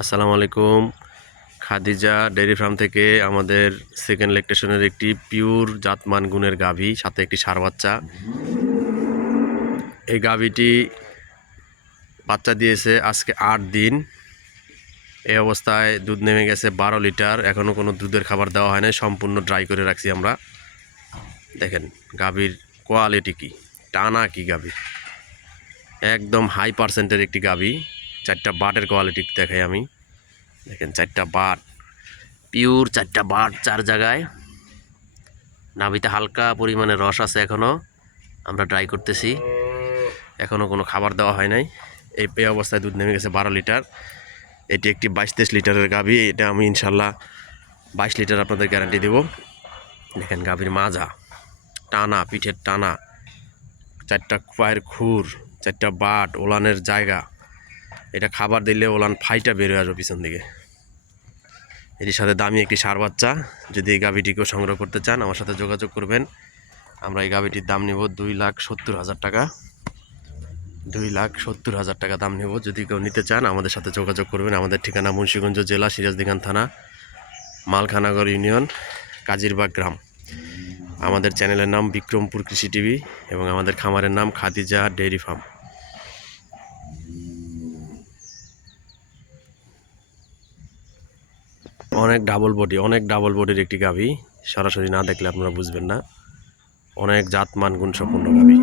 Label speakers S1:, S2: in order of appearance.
S1: আসসালামু আলাইকুম। Khadija dairy farm থেকে আমাদের সেকেন্ড লেকটেশনের একটি পিওর জাতমান গুণের গাভী, সাথে একটি সার বাচ্চা। এই গাভীটি বাচ্চা দিয়েছে আজকে আট দিন। এই অবস্থায় দুধ নেমে গেছে বারো লিটার। এখনও কোনো দুধের খাবার দেওয়া হয় নাই, সম্পূর্ণ ড্রাই করে রাখছি আমরা। দেখেন, গাভীর কোয়ালিটি কি? টানা কি গাভী? একদম হাই পার্সেন্টের একটি গাভী। চারটা বাটের কোয়ালিটি দেখাই আমি। দেখেন, চারটা বাট পিওর চারটা বাট চার জায়গায়। নাভিতে হালকা পরিমাণে রস আছে এখনও আমরা ড্রাই করতেছি। এখনও কোনো খাবার দেওয়া হয় নাই। এই এই অবস্থায় দুধ নেমে গেছে বারো লিটার। এটি একটি বাইশ তেইশ লিটারের গাভী, এটা আমি ইনশাল্লাহ বাইশ লিটার আপনাদের গ্যারান্টি দেব। দেখেন গাভীর মাজা, টানা, পিঠের টানা, চারটা পায়ের খুর, চারটা বাট, ওলানের জায়গা। এটা খাবার দিলে ওলান ফাইটা বেরোয় আসবে পিছন দিকে। এটির সাথে দামি একটি সার বাচ্চা। যদি এই গাভীটিকেও সংগ্রহ করতে চান, আমার সাথে যোগাযোগ করবেন। আমরা এই গাভীটির দাম নেব দুই লাখ সত্তর হাজার টাকা। দুই লাখ সত্তর হাজার টাকা দাম নেব। যদি কেউ নিতে চান, আমাদের সাথে যোগাযোগ করবেন। আমাদের ঠিকানা মুন্সিগঞ্জ জেলা সিরাজদিগান থানা, মালখানাগর ইউনিয়ন, কাজিরবাগ গ্রাম। আমাদের চ্যানেলের নাম বিক্রমপুর কৃষি টিভি এবং আমাদের খামারের নাম খাদিজা ডেইরি ফার্ম। অনেক ডাবল বডি অনেক ডাবল বডির একটি গাভী। সরাসরি না দেখলে আপনারা বুঝবেন না। অনেক জাত মান গুণসম্পন্ন গাভী।